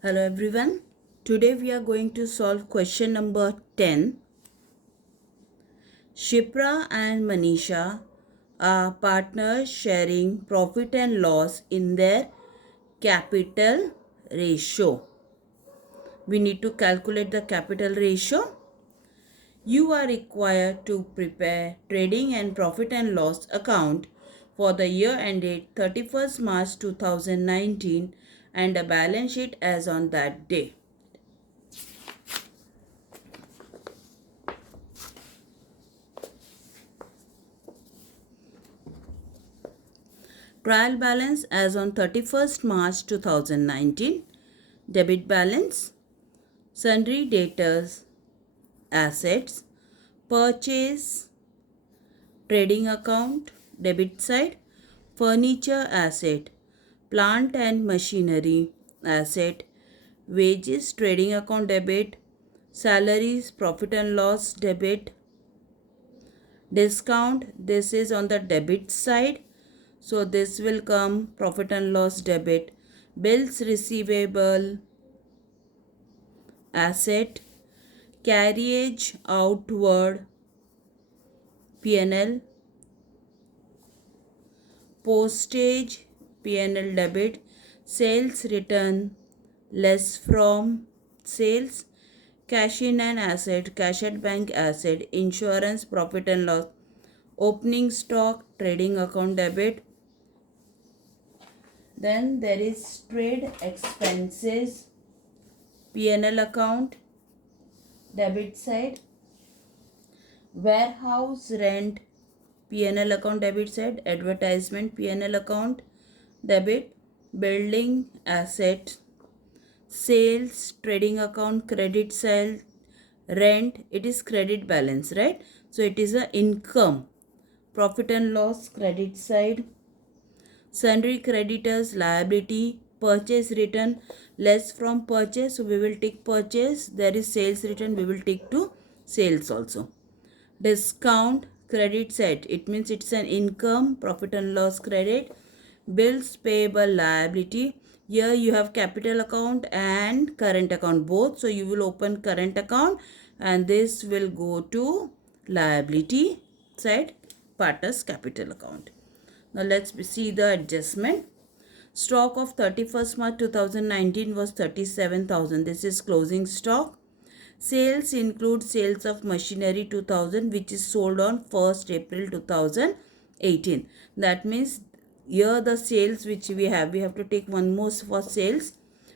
Hello everyone. Today we are going to solve question number 10. Shipra and Manisha are partners sharing profit and loss in their capital ratio. We need to calculate the capital ratio. You are required to prepare trading and profit and loss account for the year ended 31st March 2019 and a balance sheet as on that day. Trial balance as on 31st March 2019. Debit balance. Sundry debtors assets. Purchase trading account debit side. Furniture asset. Plant and machinery asset. Wages trading account debit. Salaries profit and loss debit. Discount, this is on the debit side. So this will come profit and loss debit. Bills receivable asset. Carriage outward P&L. Postage P&L debit. Sales return less from sales. Cash in and asset, cash at bank asset. Insurance profit and loss. Opening stock trading account debit. Then there is trade expenses P&L account debit side. Warehouse rent P&L account debit side. Advertisement P&L account debit. Building asset. Sales trading account credit side. Rent, it is credit balance, right? So it is a income. Profit and loss credit side. Sundry creditors liability. Purchase return less from purchase, so we will take purchase. There is sales return, we will take to sales also. Discount credit side, it means it's an income. Profit and loss credit. Bills payable liability. Here you have capital account and current account both, so you will open current account and this will go to liability side, partners capital account. Now let's see the adjustment. Stock of 31st March 2019 was 37,000. This is closing stock. Sales include sales of machinery 2000 which is sold on 1st April 2018. That means here the sales which we have to take one more for sales,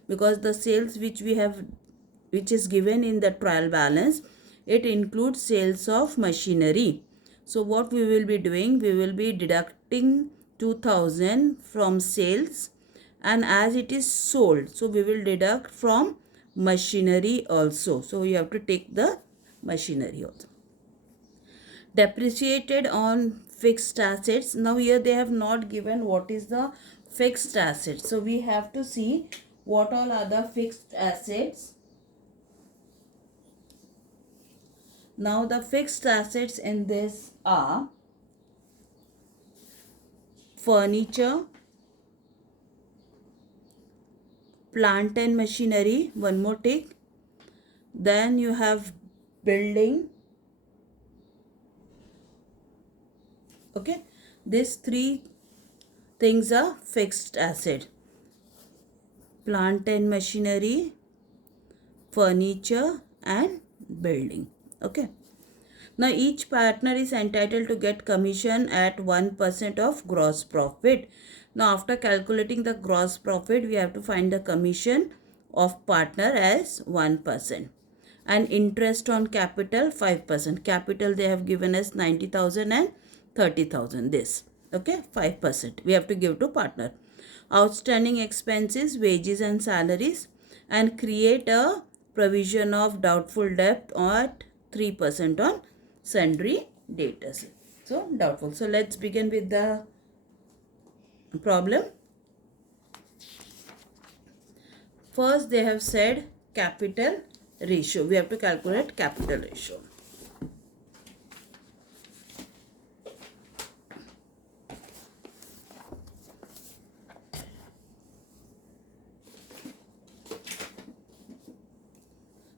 because the sales which we have, which is given in the trial balance, it includes sales of machinery. So what we will be doing, we will be deducting 2000 from sales, and as it is sold, so we will deduct from machinery also. So you have to take the machinery also. Depreciated on fixed assets. Now here they have not given what is the fixed assets. So we have to see what all are the fixed assets. Now the fixed assets in this are furniture, plant and machinery, one more tick. Then you have building. Okay, these three things are fixed asset. Plant and machinery, furniture and building. Okay. Now each partner is entitled to get commission at 1% of gross profit. Now after calculating the gross profit, we have to find the commission of partner as 1%. And interest on capital 5%. Capital they have given us 90,000 and 30,000. This. Okay, 5% we have to give to partner. Outstanding expenses, wages and salaries, and create a provision of doubtful debt at 3% on sundry debtors. So doubtful. So let's begin with the problem. First they have said capital ratio. We have to calculate capital ratio.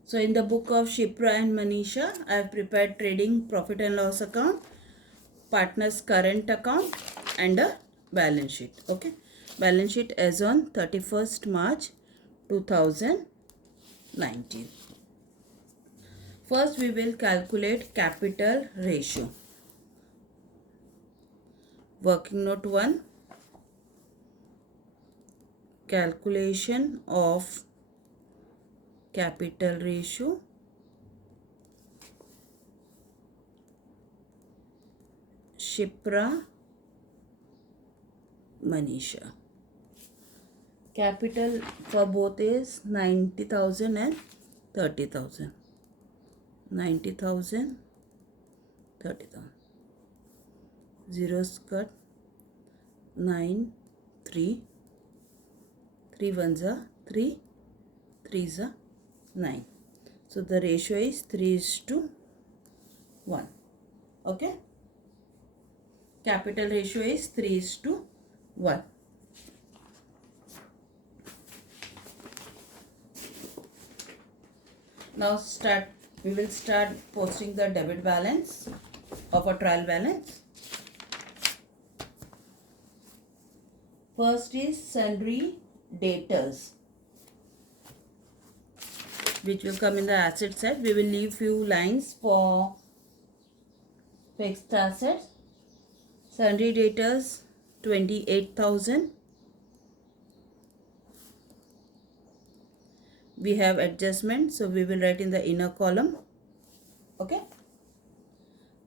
So in the book of Shipra and Manisha, I have prepared trading profit and loss account, partner's current account and a balance sheet. Okay. Balance sheet as on 31st March 2019. First we will calculate capital ratio. Working note 1. Calculation of capital ratio. Shipra, Manisha. Capital for both is 90,000 and 30,000. 90,000, 30,000. Zeros cut. 9, 3. 3 ones are 3. 3s are 9. So the ratio is 3:1. Okay. Capital ratio is 3:1. Now we will start posting the debit balance of a trial balance. First is sundry debtors, which will come in the asset side. We will leave few lines for fixed assets. Sundry debtors 28,000. We have adjustment, so we will write in the inner column. Okay.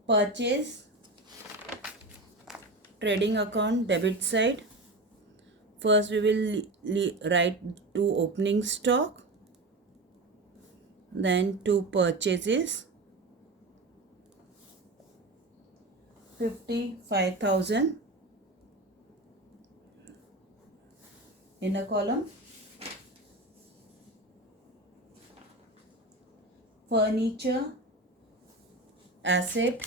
Purchase trading account debit side. First we will write to opening stock, then to purchases 55,000. Inner column. Furniture asset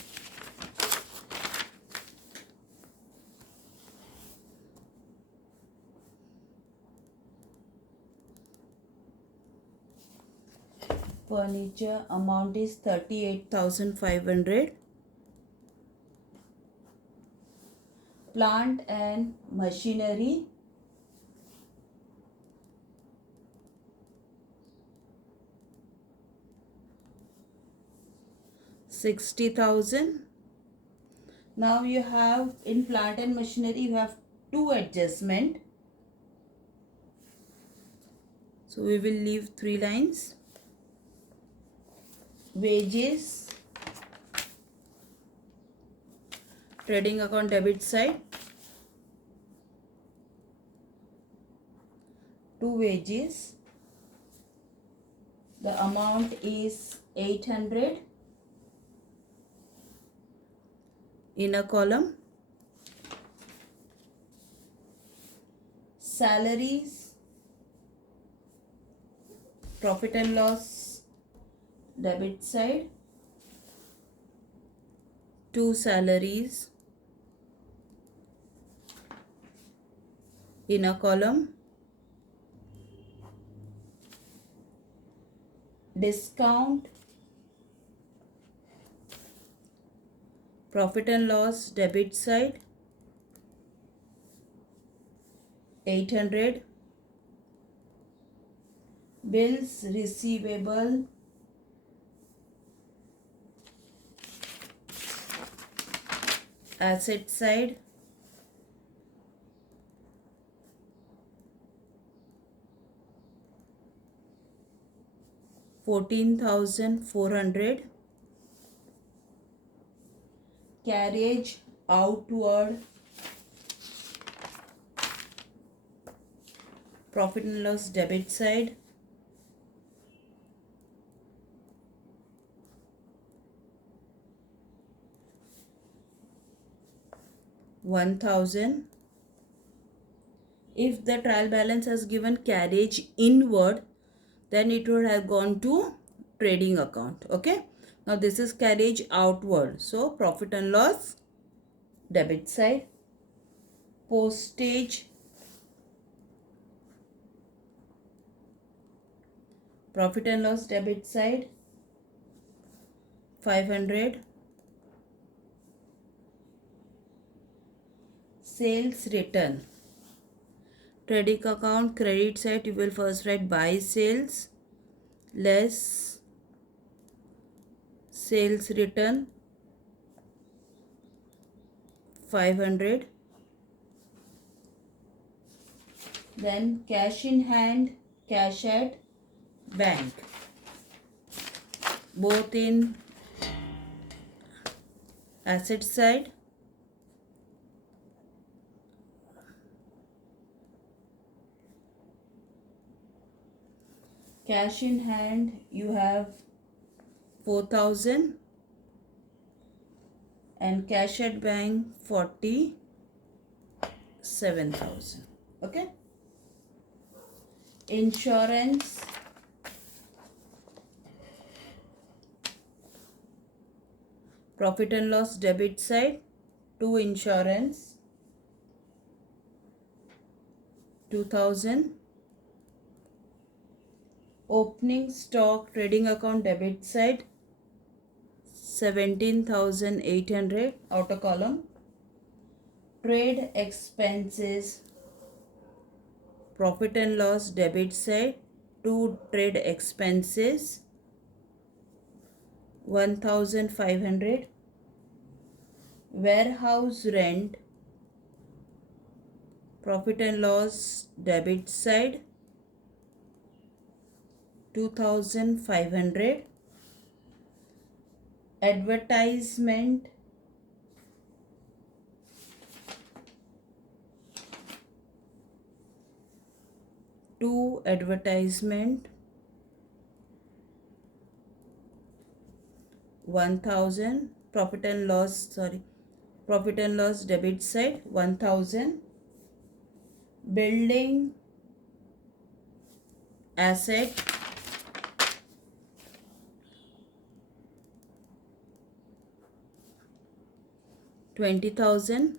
amount is 38,500. Plant and machinery 60,000. Now you have in plant and machinery you have two adjustment. So we will leave 3 lines. Wages, trading account debit side, to wages. The amount is 800. Inner column. Salaries, profit and loss debit side, 2 salaries. Inner column. Discount, profit and loss debit side, 800. Bills receivable, asset side, 14,400. Carriage outward, profit and loss debit side, 1,000. If the trial balance has given carriage inward, then it would have gone to trading account. Okay. Now this is carriage outward. So profit and loss debit side. Postage Profit and loss debit side 500. Sales return. Trading account credit side, you will first write buy sales less sales return 500. Then cash in hand, cash at bank, both in asset side. Cash in hand you have 4,000 and cash at bank 47,000. Okay. Insurance. Profit and loss debit side to insurance 2,000. Opening stock trading account debit side 17,800 outer column. Trade expenses profit and loss debit side to trade expenses 1,500. Warehouse rent profit and loss debit side 2,500. Advertisement to advertisement 1,000. Profit and loss debit side 1,000. Building asset 20,000.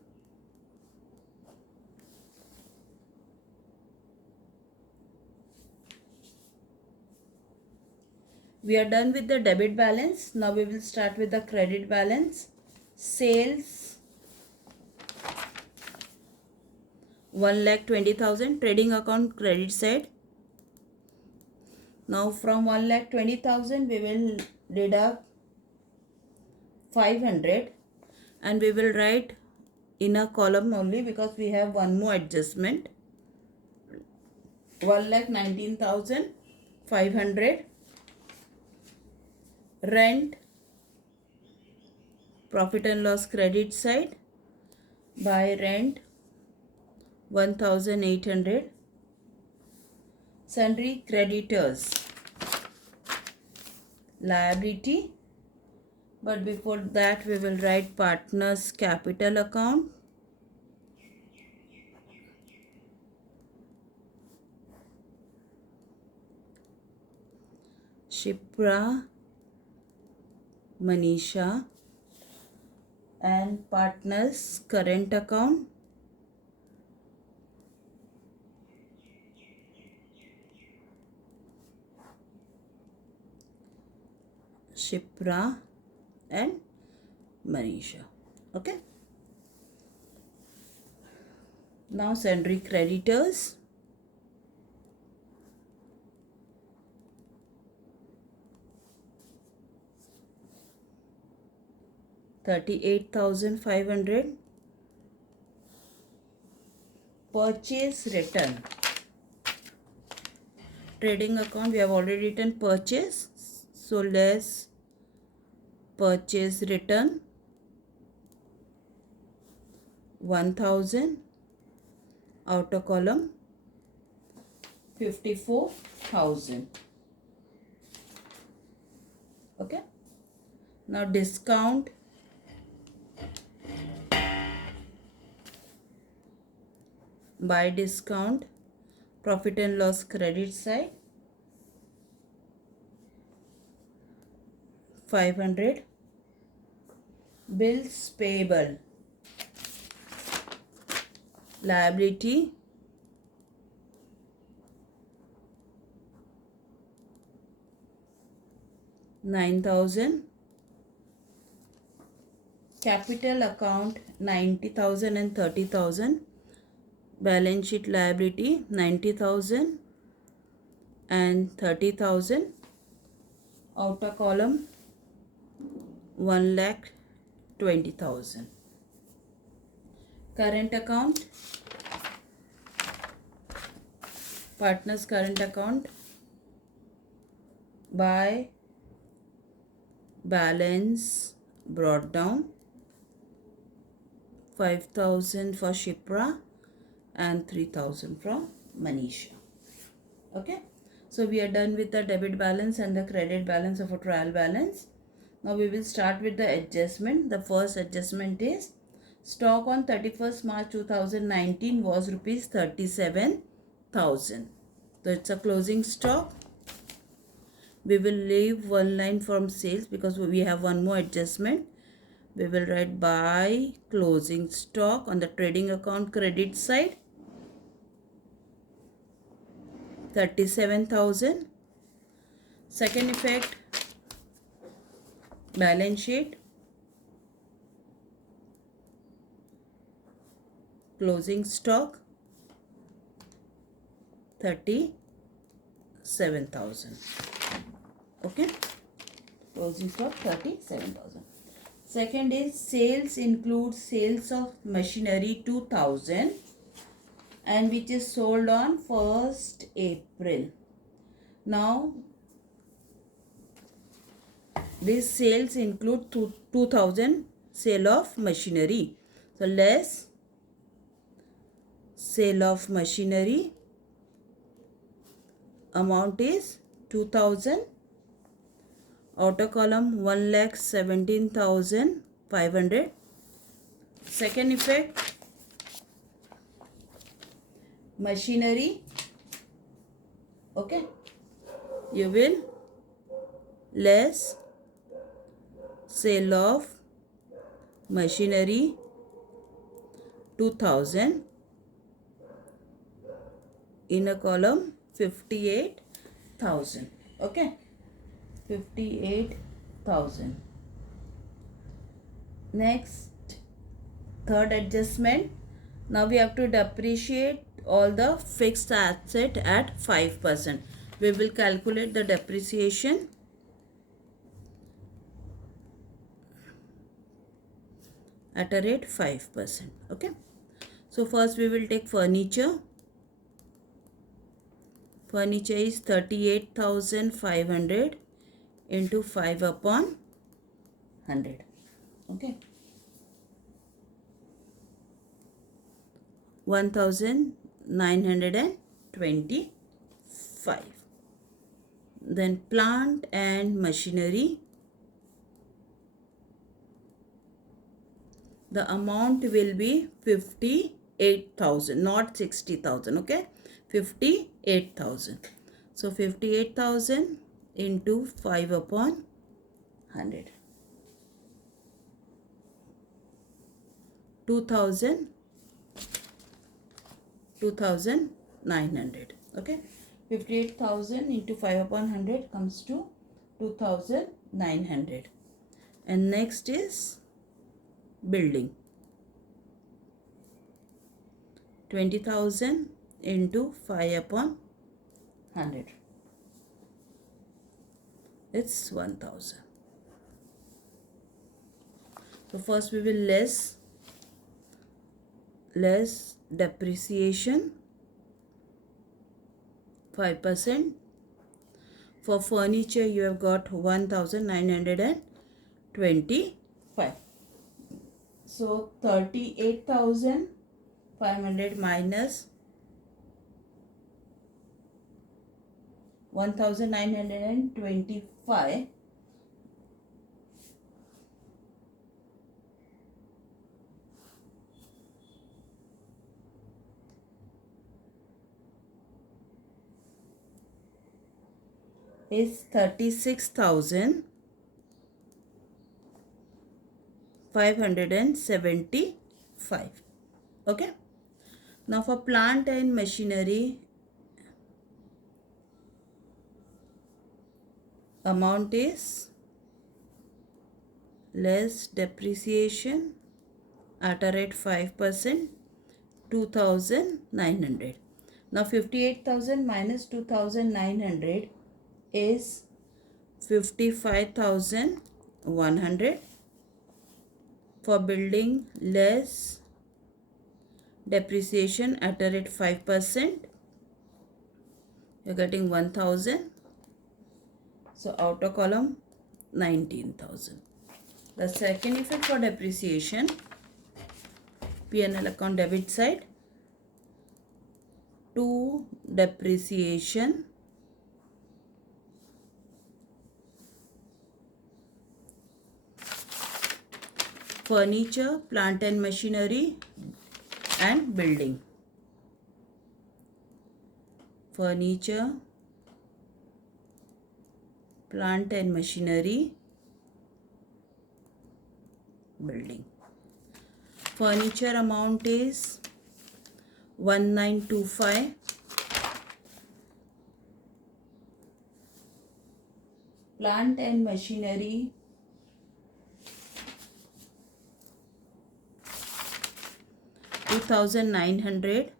We are done with the debit balance. Now we will start with the credit balance. Sales 1,20,000 trading account credit side. Now from 1,20,000 we will deduct 500 and we will write in a column only because we have one more adjustment. 1,19,500. Rent profit and loss credit side by rent 1,800. Sundry creditors liability, but before that we will write partners capital account. Shipra, Manisha and partners current account. Shipra and Manisha. Okay. Now sundry creditors. $38,500. Purchase return. Trading account we have already written purchase, so less purchase return 1,000 outer column 54,000. Okay. Now discount by discount profit and loss credit side 500. Bills payable liability 9,000. Capital account 90,000 and 30,000. Balance sheet liability 90,000 and 30,000. Outer column 1,20,000. Current account, partner's current account by balance brought down 5,000 for Shipra and 3,000 from Manisha. Okay, so we are done with the debit balance and the credit balance of a trial balance. Now we will start with the adjustment. The first adjustment is stock on 31st March 2019 was rupees 37,000. So it's a closing stock. We will leave one line from sales because we have one more adjustment. We will write by closing stock on the trading account credit side 37,000. Second effect, balance sheet closing stock 37,000. Okay, closing stock 37,000. Second is sales includes sales of machinery 2,000 and which is sold on 1st April. Now these sales include 2,000 sale of machinery. So less sale of machinery amount is 2,000. Outer column 1,17,500. Second effect, machinery. Okay, you will less sale of machinery 2,000 in a column 58,000. Okay, 58,000. Next, third adjustment. Now we have to depreciate all the fixed asset at 5%. We will calculate the depreciation at a rate 5%. Okay, so first we will take furniture. Furniture is 38,500 into 5 upon 100. Okay, 1,925. Then plant and machinery. The amount will be 58,000, not 60,000. Okay, 58,000. So 58,000 into 5 upon 100. 2,900. Okay, 58,000 into 5 upon 100 comes to 2,900. And next is building. 20,000 into 5 upon 100. It's 1,000. So first we will less depreciation 5%. For furniture you have got 1,925. So 38,500 minus 1,925 is 36,575. Okay, now for plant and machinery amount is less depreciation at a rate 5%, 2,900. Now 58,000 minus 2,900 is 55,100. For building less depreciation at a rate 5%, you're getting 1,000. So outer column 19,000. The second effect for depreciation, P&L account debit side, to depreciation furniture, plant and machinery and building. Furniture, plant and machinery, building. Furniture amount is 1925. Plant and machinery 2,900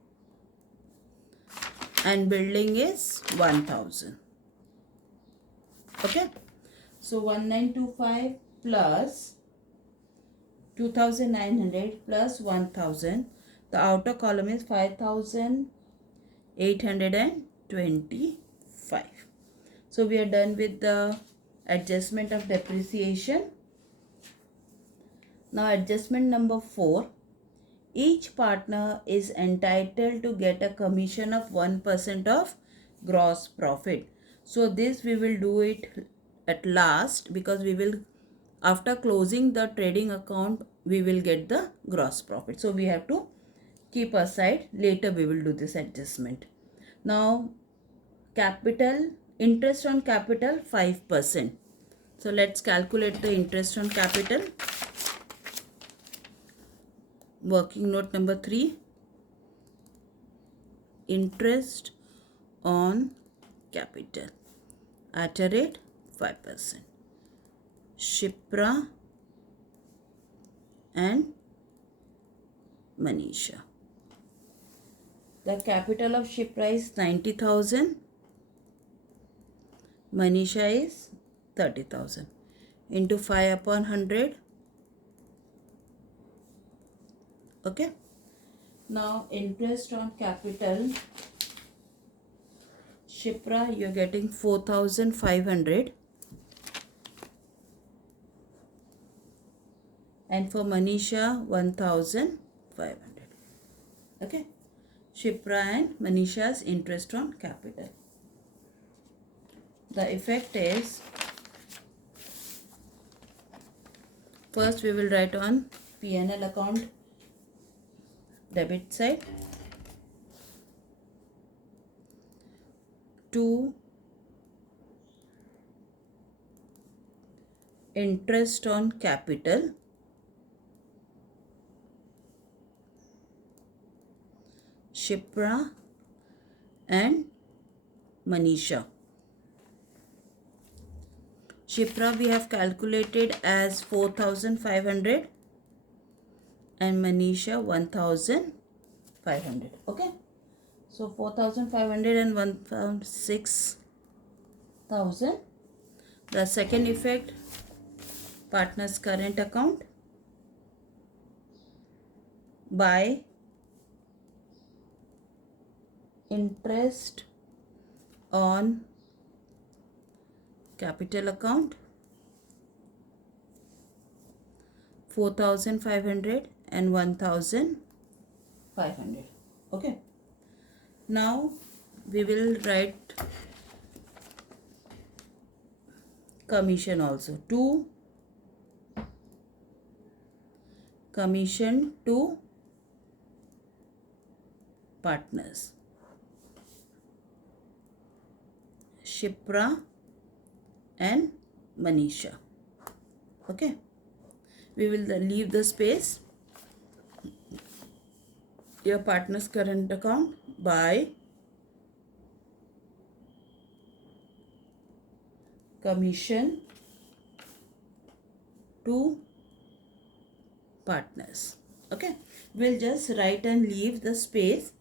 and building is 1,000. Okay, so 1925 plus 2,900 plus 1,000. The outer column is 5,825. So we are done with the adjustment of depreciation. Now adjustment number 4. Each partner is entitled to get a commission of 1% of gross profit. So this we will do it at last, because we will, after closing the trading account, we will get the gross profit. So we have to keep aside, later we will do this adjustment. Now capital, interest on capital 5%. So let's calculate the interest on capital. Working note number 3, interest on capital at a rate 5%. Shipra and Manisha. The capital of Shipra is 90,000. Manisha is 30,000 into 5 upon 100. Okay. Now interest on capital, Shipra, you are getting 4,500. And for Manisha 1,500. Okay. Shipra and Manisha's interest on capital. The effect is, first we will write on P&L account debit side, to interest on capital Shipra and Manisha. Shipra we have calculated as 4,500 and Manisha 1,500. Okay. So 4,500 and 1,600. The second effect, partner's current account by interest on capital account 4,500 and 1,500. Okay. Now we will write commission also. To commission to partners Shipra and Manisha. Okay. We will leave the space. Your partner's current account by commission to partners. Okay, we'll just write and leave the space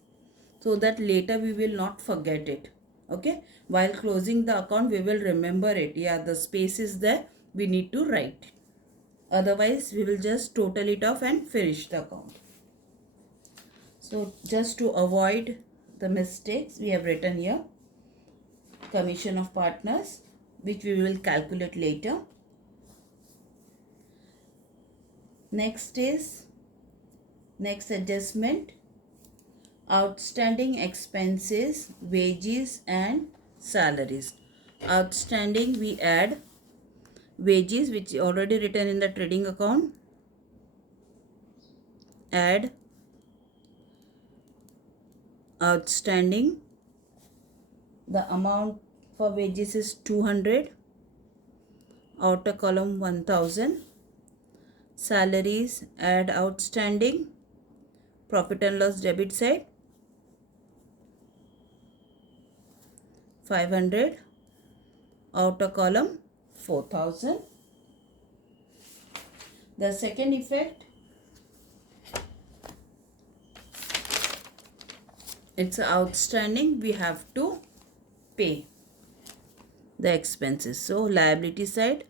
so that later we will not forget it. Okay, while closing the account we will remember it. Yeah, the space is there, we need to write. Otherwise we will just total it off and finish the account. So just to avoid the mistakes, we have written here commission of partners, which we will calculate later. Next adjustment, outstanding expenses, wages and salaries. Outstanding, we add wages, which is already written in the trading account. Add outstanding. The amount for wages is 200. Outer column 1000. Salaries, add outstanding. Profit and loss debit side 500. Outer column 4000. The second effect, it's outstanding, we have to pay the expenses. So liability side,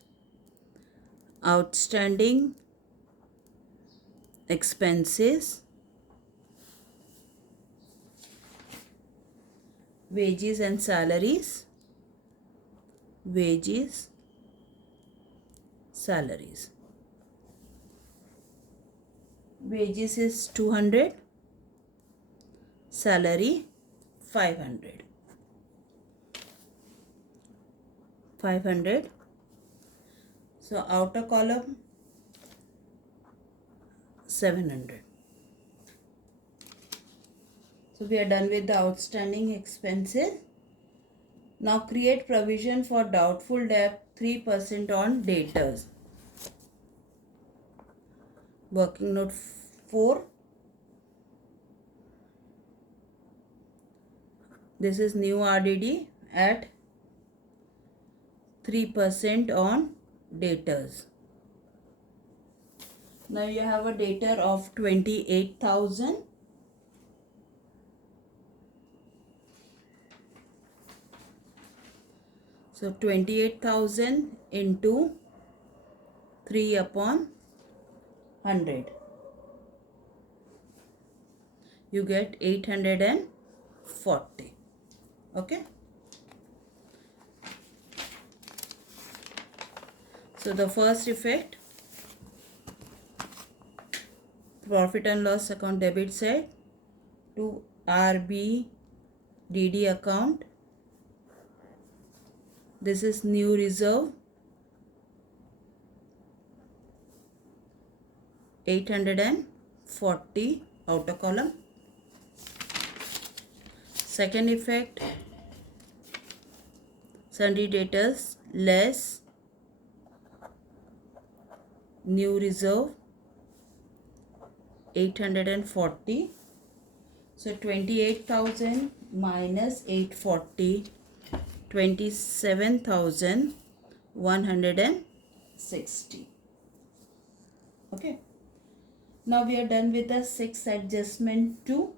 outstanding expenses, wages and salaries, wages, salaries. Wages is 200, salary 500. 500. So outer column 700. So we are done with the outstanding expenses. Now create provision for doubtful debt 3% on debtors. Working note 4. This is new RDD at 3% on debtors. Now you have a debtor of 28,000. So 28,000 into 3 upon 100. You get 840. Okay. So the first effect, profit and loss account debit side to RBDD account. This is new reserve 840 outer column. Second effect, sundry debtors less new reserve 840. So 28,000 minus 840, 27,160. Okay. Now we are done with the 6 adjustment 2.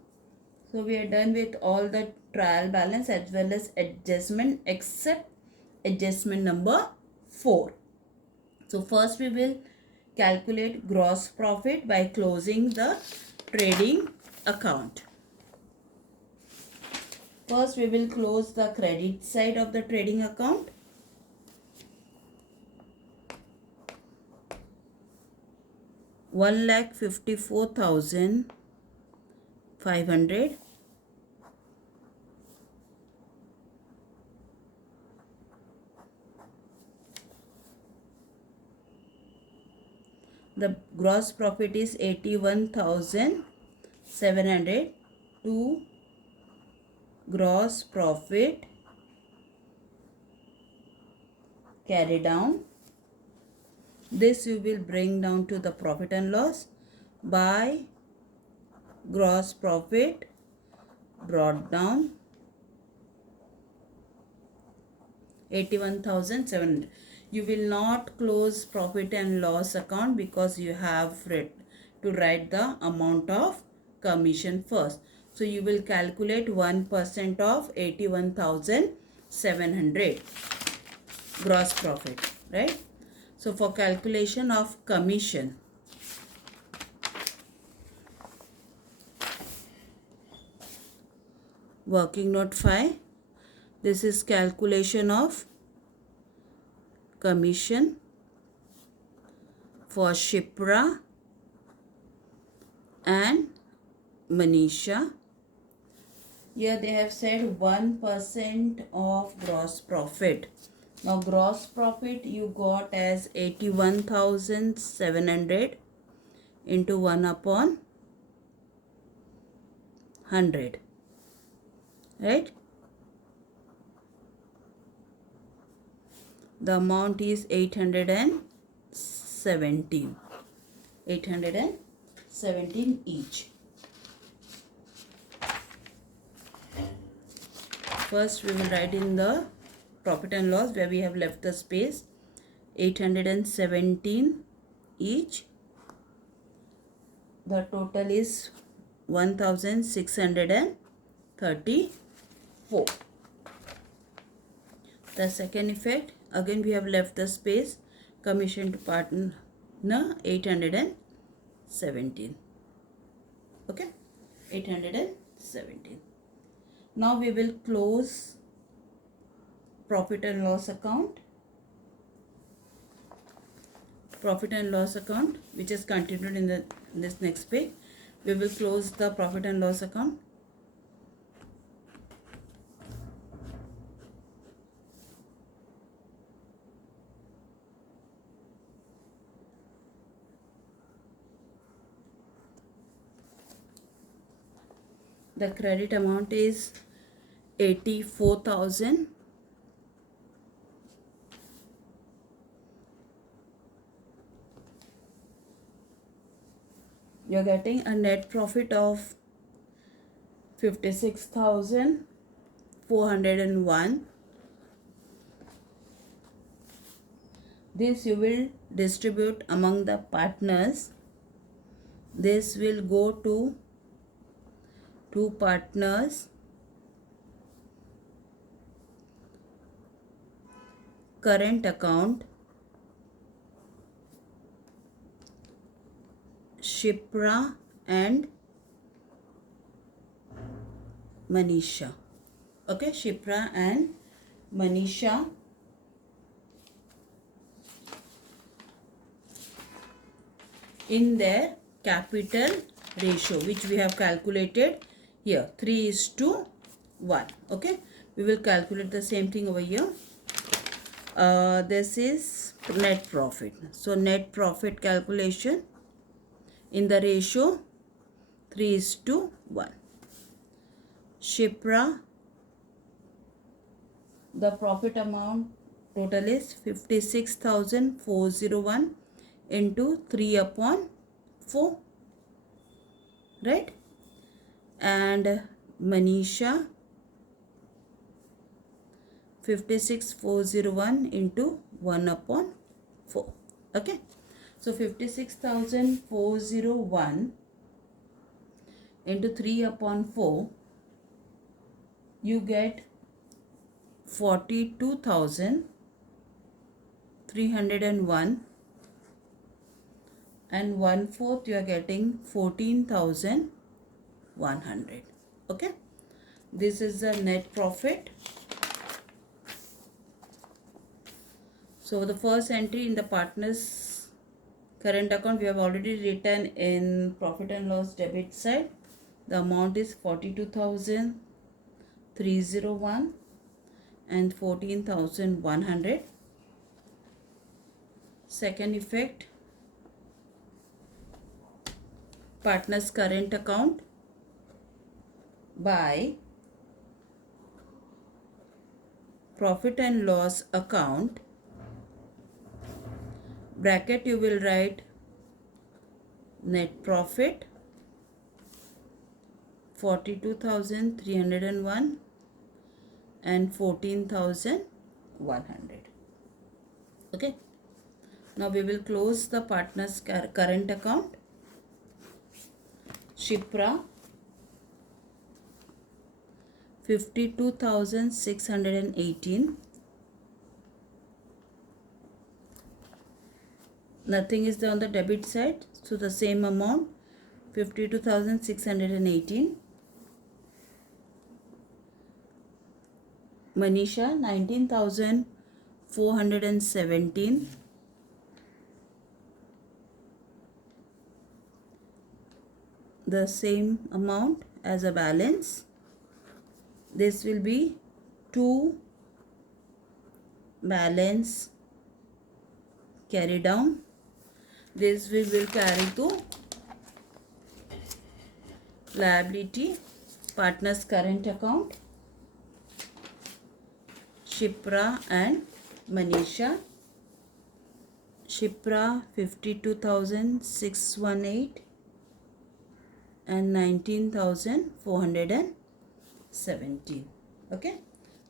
So we are done with all the trial balance as well as adjustment except adjustment number 4. So first we will calculate gross profit by closing the trading account. First we will close the credit side of the trading account. $1,54,500. The gross profit is 81,700. To gross profit carry down. This you will bring down to the profit and loss by gross profit brought down 81,700. You will not close profit and loss account because you have to write the amount of commission first. So you will calculate 1% of 81,700 gross profit, right? So for calculation of commission, working note 5, this is calculation of commission for Shipra and Manisha. Here they have said 1% of gross profit. Now gross profit you got as 81,700 into 1 upon 100. Right? The amount is 817. 817 each. First we will write in the profit and loss where we have left the space, 817 each. The total is 1,634. The second effect, again we have left the space, commission to partner 817. Okay, 817. Now we will close profit and loss account. Profit and loss account, which is continued in this next page. We will close the profit and loss account. The credit amount is 84,000. You are getting a net profit of 56,401. This you will distribute among the partners. This will go to 2 partners, current account, Shipra and Manisha. Okay, Shipra and Manisha. In their capital ratio, which we have calculated here, 3:1. Okay, we will calculate the same thing over here. This is net profit. So net profit calculation in the ratio 3:1. Shipra, the profit amount total is 56,401 into 3 upon 4, right? And Manisha, 56,401 into 1 upon 4. Okay, so 56,401 into 3 upon 4, you get 42,301, and 1/4 you are getting 14,100. Okay, this is the net profit. So the first entry in the partners current account we have already written in profit and loss debit side. The amount is 42,301 and 14,100. Second effect, partners current account by profit and loss account, bracket you will write net profit 42,301 and 14,100. Okay. Now we will close the partner's current account. Shipra 52,618. Nothing is there on the debit side, so the same amount 52,618. Manisha 19,417. The same amount as a balance. This will be 2 balance carry down. This we will carry to liability partner's current account. Shipra and Manisha. Shipra 52,618 and 19,417. Okay.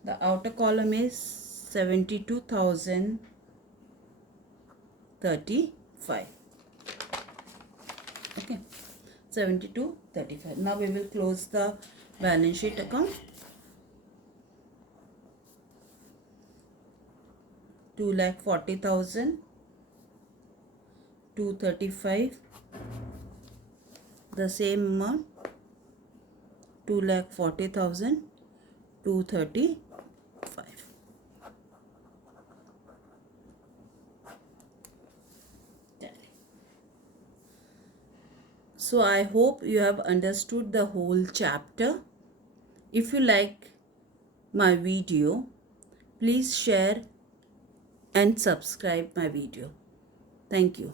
The outer column is 72,035. Okay. 72,35. Now we will close the balance sheet account. 2,40,000, 235. The same amount, 2,40,000, 235. So I hope you have understood the whole chapter. If you like my video, please share and subscribe my video. Thank you.